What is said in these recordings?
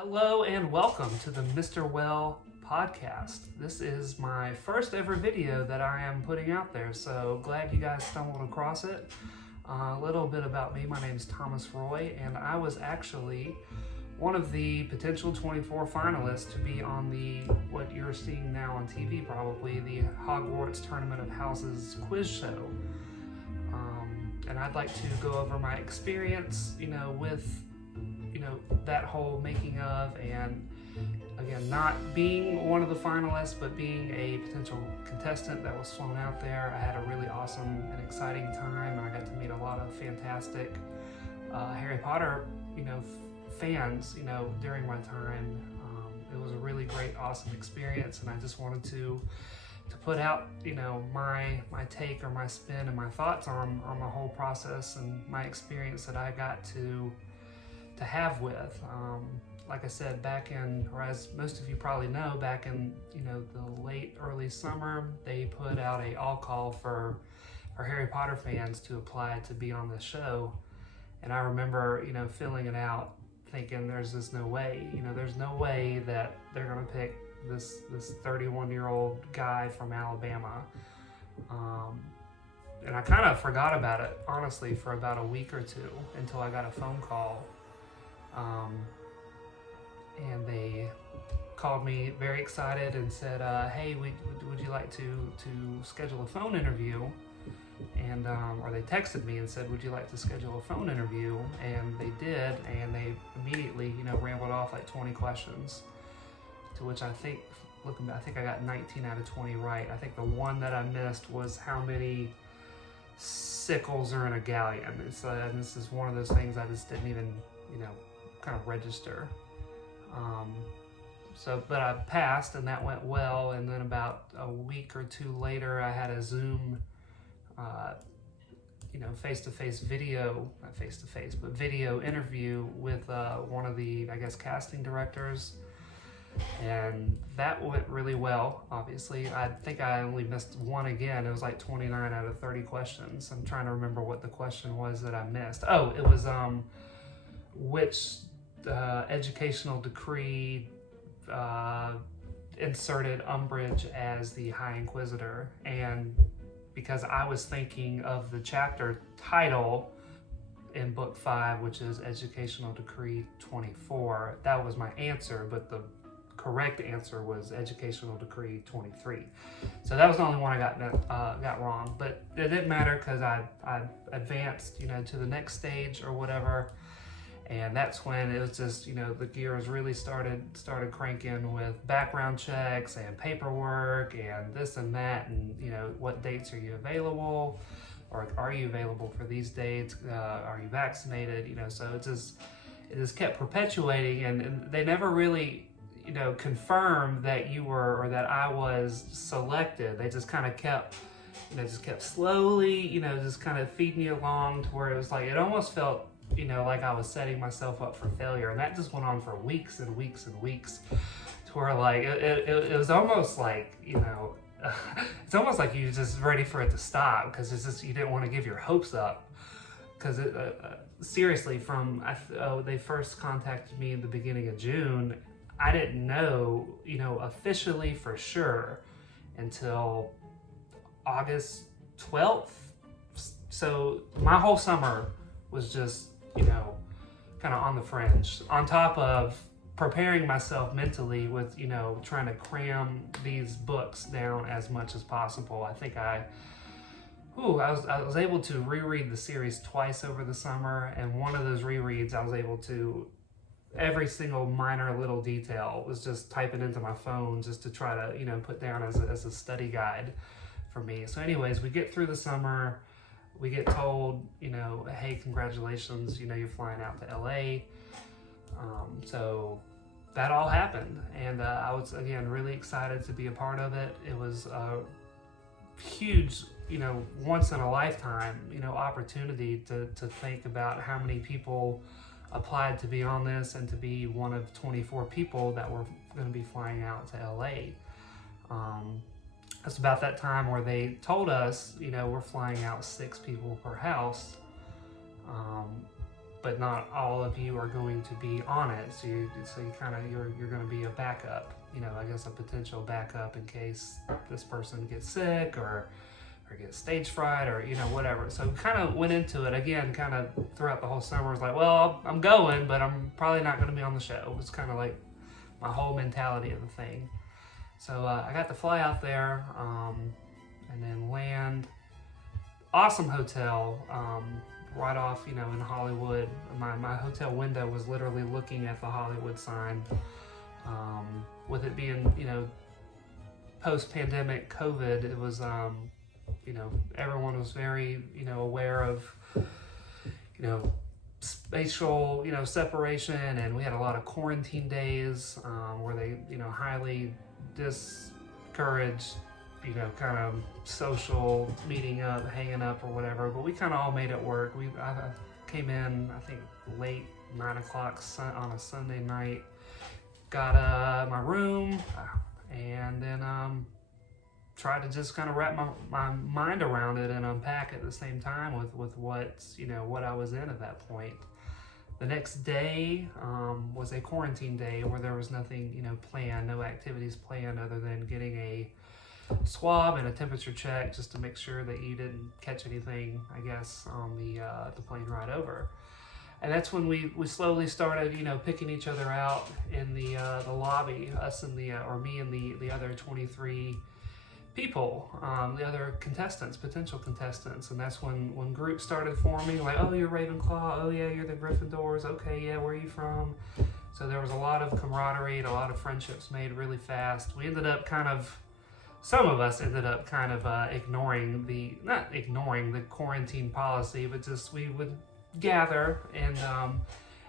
Hello and welcome to the Mr. Well podcast. This is my first ever video that I am putting out there, so glad you guys stumbled across it. A little bit about me. My name is Thomas Roy, and I was actually one of the potential 24 finalists to be on what you're seeing now on TV probably, the Hogwarts Tournament of Houses quiz show. And I'd like to go over my experience, with that whole making of, and again, not being one of the finalists, but being a potential contestant that was flown out there. I had a really awesome and exciting time. I got to meet a lot of fantastic Harry Potter, fans, during my time. It was a really great, awesome experience, and I just wanted to put out, my take or my spin and my thoughts on my whole process and my experience that I got to have with. Like I said, back in, or as most of you probably know, back in, the late, early summer, they put out a all call for Harry Potter fans to apply to be on the show. And I remember, filling it out, thinking there's just no way, there's no way that they're gonna pick this 31-year-old guy from Alabama. And I kind of forgot about it, honestly, for about a week or two until I got a phone call. And they called me very excited and said, hey, would you like to schedule a phone interview? And or they texted me and said, would you like to schedule a phone interview? And they did, and they immediately, rambled off like 20 questions, to which I think, I think I got 19 out of 20 right. I think the one that I missed was how many sickles are in a galleon. And this is one of those things I just didn't even, kind of register. But I passed, and that went well. And then about a week or two later, I had a Zoom, face-to-face video, not face-to-face, but video interview with one of the, casting directors. And that went really well, obviously. I think I only missed one again. It was like 29 out of 30 questions. I'm trying to remember what the question was that I missed. Oh, it was which educational decree inserted Umbridge as the High Inquisitor. And because I was thinking of the chapter title in book 5, which is Educational Decree 24, that was my answer, but the correct answer was Educational Decree 23. So that was the only one I got wrong, but it didn't matter because I advanced, to the next stage or whatever. And that's when it was just, the gears really started cranking with background checks and paperwork and this and that, and what dates are you available, or are you available for these dates? Are you vaccinated? So it just kept perpetuating, and they never really, confirmed that you were, or that I was selected. They just kind of kept, slowly, just kind of feeding you along to where it was like, it almost felt, like I was setting myself up for failure. And that just went on for weeks and weeks and weeks, to where like, it was almost like, it's almost like you were just ready for it to stop, because it's just, you didn't want to give your hopes up. Because seriously, from, they first contacted me in the beginning of June, I didn't know, officially for sure until August 12th. So my whole summer was just, kind of on the fringe, on top of preparing myself mentally with, trying to cram these books down as much as possible. I think I was able to reread the series twice over the summer, and one of those rereads I was able to, every single minor little detail was just typing into my phone just to try to, put down as a study guide for me. So anyways, we get through the summer. We get told, hey, congratulations, you're flying out to LA. So that all happened. And I was, again, really excited to be a part of it. It was a huge, once in a lifetime, opportunity to think about how many people applied to be on this, and to be one of 24 people that were going to be flying out to LA. It's about that time where they told us, we're flying out 6 people per house. but not all of you are going to be on it. So you're going to be a backup, I guess a potential backup in case this person gets sick or gets stage fright or, whatever. So kind of went into it again, kind of throughout the whole summer. Was like, well, I'm going, but I'm probably not going to be on the show. It was kind of like my whole mentality of the thing. So I got to fly out there and then land. Awesome hotel, right off, in Hollywood. My hotel window was literally looking at the Hollywood sign. With it being, post-pandemic COVID, it was, everyone was very, aware of, spatial, separation, and we had a lot of quarantine days where they, highly discouraged, kind of social meeting up, hanging up or whatever, but we kind of all made it work. I came in, I think, late 9 o'clock on a Sunday night, got my room, and then tried to just kind of wrap my mind around it and unpack at the same time with what I was in at that point. The next day was a quarantine day where there was nothing, planned, no activities planned other than getting a swab and a temperature check just to make sure that you didn't catch anything, I guess, on the plane ride over. And that's when we slowly started, picking each other out in the lobby, us and me and the other 23 people, the other contestants, potential contestants. And that's when groups started forming, like, oh, you're Ravenclaw, oh yeah, you're the Gryffindors, okay, yeah, where are you from? So there was a lot of camaraderie and a lot of friendships made really fast. Some of us ended up kind of not ignoring the quarantine policy, but just we would gather and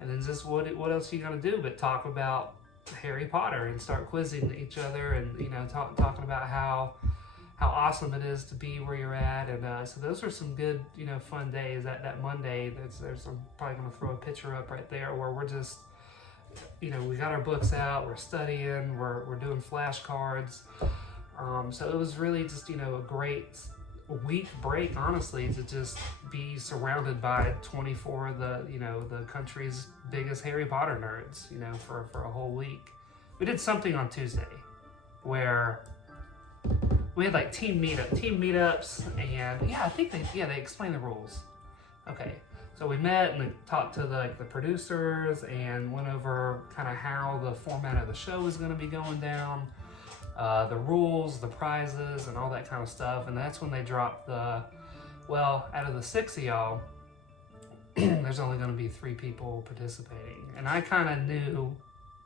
then just what else are you gonna do but talk about Harry Potter and start quizzing each other and talking about how awesome it is to be where you're at. And so those were some good fun days. That Monday, I'm probably gonna throw a picture up right there where we're just we got our books out, we're studying, we're doing flashcards. So it was really just a great week break, honestly, to just be surrounded by 24 of the country's biggest Harry Potter nerds, for a whole week. We did something on Tuesday where we had like team meetups, and I think they explained the rules. Okay, so we met and talked to the producers and went over kind of how the format of the show is going to be going down. The rules, the prizes, and all that kind of stuff. And that's when they dropped out of the 6 of y'all, there's only going to be 3 people participating. And I kind of knew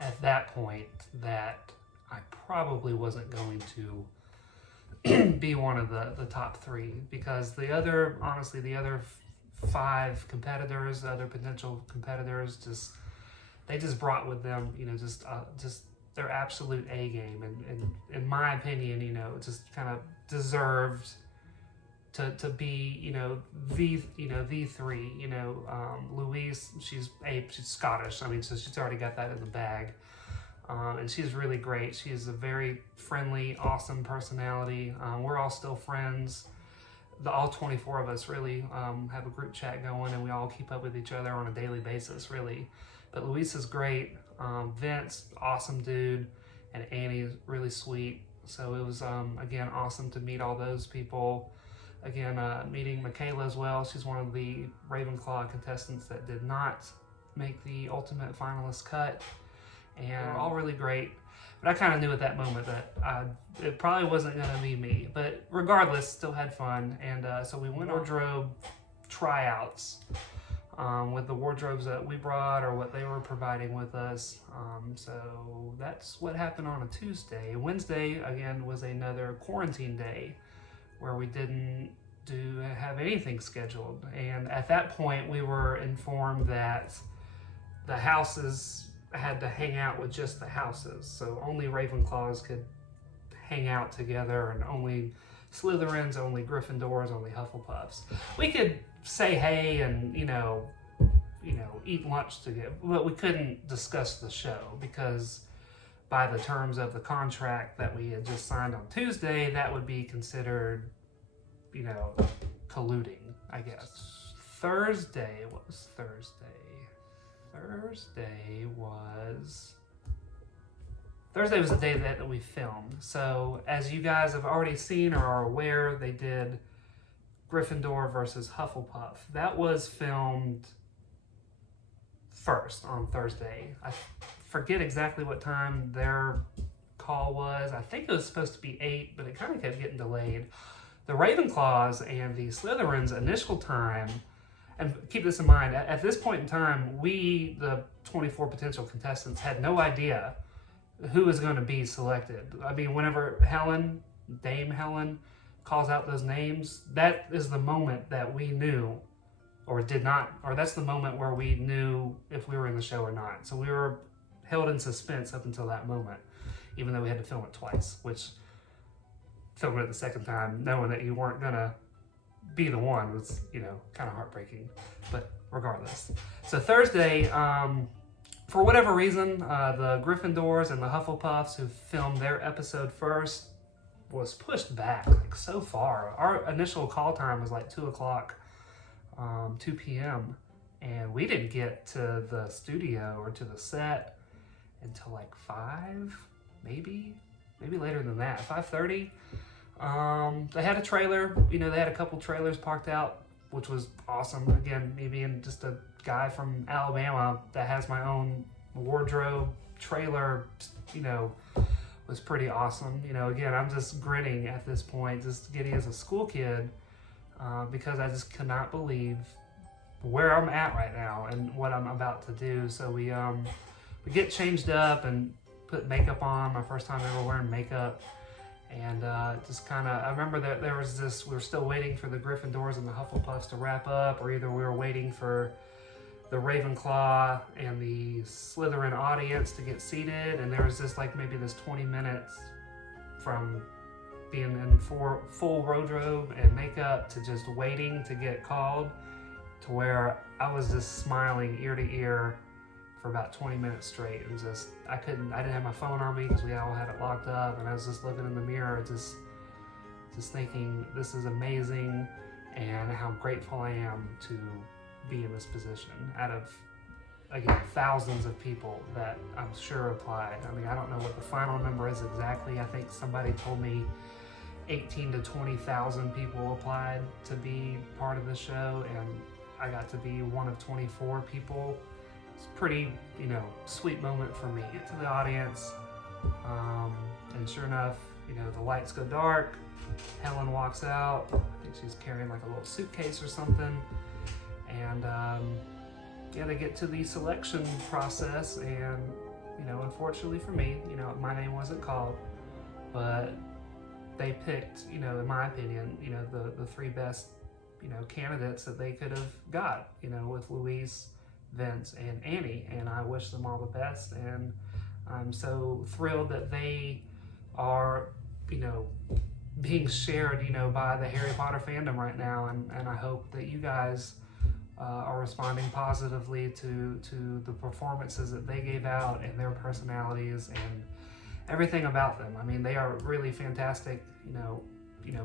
at that point that I probably wasn't going to be one of the top 3, because the other 5 competitors, the other potential competitors, they just brought with them, just their absolute A game, and in my opinion, just kind of deserved to be, the 3. Louise, she's Scottish. I mean, so she's already got that in the bag, and she's really great. She's a very friendly, awesome personality. We're all still friends. All 24 of us really have a group chat going, and we all keep up with each other on a daily basis, really. But Louise is great. Vince, awesome dude, and Annie's really sweet. So it was, again, awesome to meet all those people. Again, meeting Michaela as well. She's one of the Ravenclaw contestants that did not make the ultimate finalist cut. And they're all really great. But I kind of knew at that moment that it probably wasn't going to be me. But regardless, still had fun. And so we went wardrobe tryouts. With the wardrobes that we brought or what they were providing with us. So that's what happened on a Tuesday. Wednesday, again, was another quarantine day where we didn't have anything scheduled. And at that point, we were informed that the houses had to hang out with just the houses. So only Ravenclaws could hang out together, and only Slytherins, only Gryffindors, only Hufflepuffs. We could say hey and eat lunch together, but we couldn't discuss the show because by the terms of the contract that we had just signed on Tuesday, that would be considered colluding, I guess. Thursday. What was Thursday? Thursday was the day that we filmed. So as you guys have already seen or are aware, they did Gryffindor versus Hufflepuff. That was filmed first on Thursday. I forget exactly what time their call was. I think it was supposed to be 8, but it kind of kept getting delayed. The Ravenclaws and the Slytherins' initial time, and keep this in mind, at this point in time, we, the 24 potential contestants, had no idea who was going to be selected. I mean, whenever Dame Helen calls out those names, that is the moment that we knew, or did not, or that's the moment where we knew if we were in the show or not. So we were held in suspense up until that moment, even though we had to film it twice, which filming it the second time, knowing that you weren't going to be the one was, kind of heartbreaking, but regardless. So Thursday, for whatever reason, the Gryffindors and the Hufflepuffs who filmed their episode first was pushed back like so far. Our initial call time was like 2 o'clock, 2 p.m. and we didn't get to the studio or to the set until like 5, maybe later than that, 5:30. They had a trailer, they had a couple trailers parked out, which was awesome. Again, me being just a guy from Alabama that has my own wardrobe, trailer, was pretty awesome. Again, I'm just grinning at this point, just giddy as a school kid, because I just cannot believe where I'm at right now and what I'm about to do. So we get changed up and put makeup on, my first time ever wearing makeup. And just kind of, I remember that there was this, we were still waiting for the Gryffindors and the Hufflepuffs to wrap up, or either we were waiting for the Ravenclaw and the Slytherin audience to get seated. And there was just like maybe this 20 minutes from being in full wardrobe and makeup to just waiting to get called, to where I was just smiling ear to ear for about 20 minutes straight. And just, I didn't have my phone on me because we all had it locked up, and I was just looking in the mirror, just thinking, this is amazing, and how grateful I am to be in this position out of, again, thousands of people that I'm sure applied. I mean, I don't know what the final number is exactly. I think somebody told me 18 to 20,000 people applied to be part of the show, and I got to be one of 24 people. It's a pretty, sweet moment for me. Get to the audience, and sure enough, the lights go dark. Helen walks out. I think she's carrying like a little suitcase or something. And they get to the selection process, and unfortunately for me, my name wasn't called, but they picked, in my opinion, the 3 best, candidates that they could have got, with Louise, Vince, and Annie, and I wish them all the best. And I'm so thrilled that they are, being shared, by the Harry Potter fandom right now, and I hope that you guys are responding positively to the performances that they gave out and their personalities and everything about them. I mean, they are really fantastic,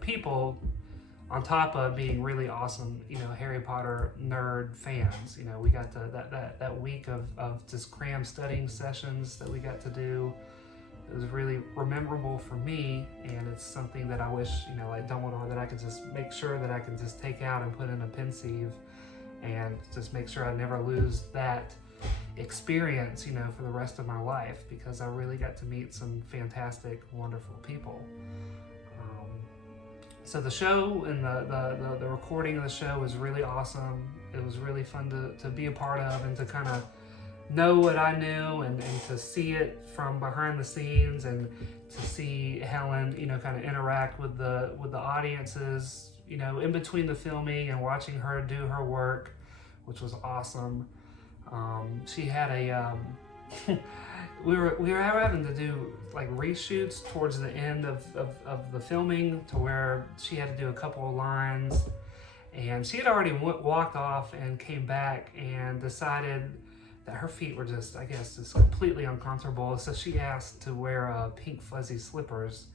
people, on top of being really awesome, Harry Potter nerd fans. We got that week of just cram studying sessions that we got to do. It was really memorable for me, and it's something that I wish, like Dumbledore, that I could just make sure that I can just take out and put in a pensieve, and just make sure I never lose that experience, for the rest of my life, because I really got to meet some fantastic, wonderful people. So the show and the recording of the show was really awesome. It was really fun to be a part of, and to kind of know what I knew, and to see it from behind the scenes, and to see Helen, kind of interact with the audiences, in between the filming, and watching her do her work, which was awesome. She had a we were having to do like reshoots towards the end of the filming, to where she had to do a couple of lines, and she had already walked off and came back and decided that her feet were just, I guess, just completely uncomfortable. So she asked to wear pink fuzzy slippers.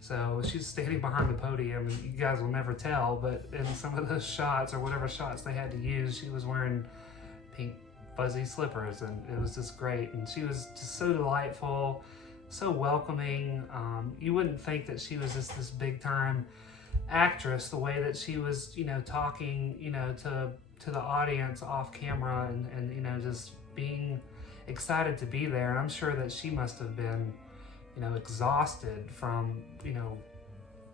So she's standing behind the podium, and you guys will never tell, but in some of those shots, or whatever shots they had to use, she was wearing pink fuzzy slippers, and it was just great. And she was just so delightful, so welcoming. You wouldn't think that she was just this big time actress, the way that she was, you know, talking, you know, to the audience off camera, and you know, just being excited to be there. And I'm sure that she must have been, you know, exhausted from, you know,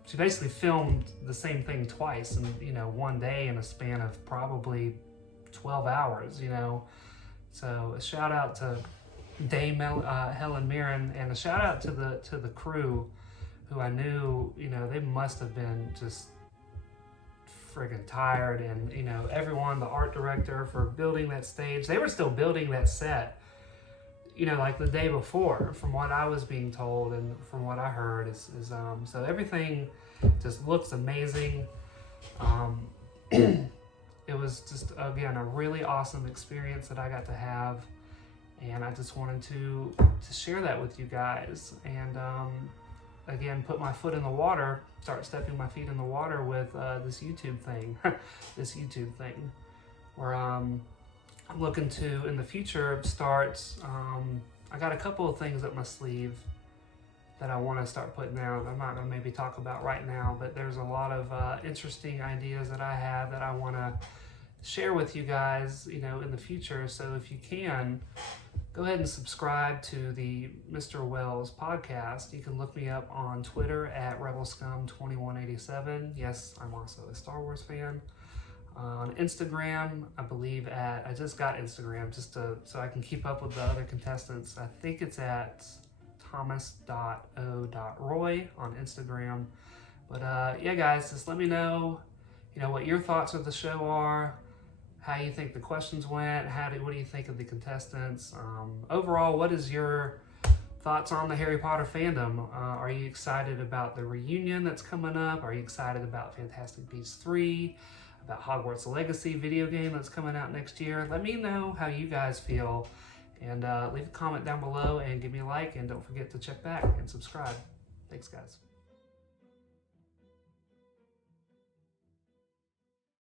she basically filmed the same thing twice in, you know, one day in a span of probably 12 hours, you know. So a shout out to Dame Helen Mirren, and a shout out to the crew, who I knew, you know, they must have been just friggin' tired. And, you know, everyone, the art director for building that stage, they were still building that set, you know, like the day before, from what I was being told and from what I heard. So everything just looks amazing. It was just, again, a really awesome experience that I got to have, and I just wanted to share that with you guys. And again, put my foot in the water, start stepping my feet in the water with this YouTube thing, where I'm looking to, in the future, start, I got a couple of things up my sleeve that I want to start putting out. I'm not going to maybe talk about right now, but there's a lot of interesting ideas that I have that I want to share with you guys, you know, in the future. So if you can, go ahead and subscribe to the Mr. Wells podcast. You can look me up on Twitter at RebelScum2187. Yes, I'm also a Star Wars fan. On Instagram, I believe I just got Instagram so I can keep up with the other contestants. I think it's at thomas.o.roy on Instagram. But yeah, guys, just let me know, you know, what your thoughts of the show are, how you think the questions went, what do you think of the contestants? Overall, what is your thoughts on the Harry Potter fandom? Are you excited about the reunion that's coming up? Are you excited about Fantastic Beasts 3? About Hogwarts Legacy video game that's coming out next year? Let me know how you guys feel, and leave a comment down below and give me a like, and don't forget to check back and subscribe. Thanks, guys.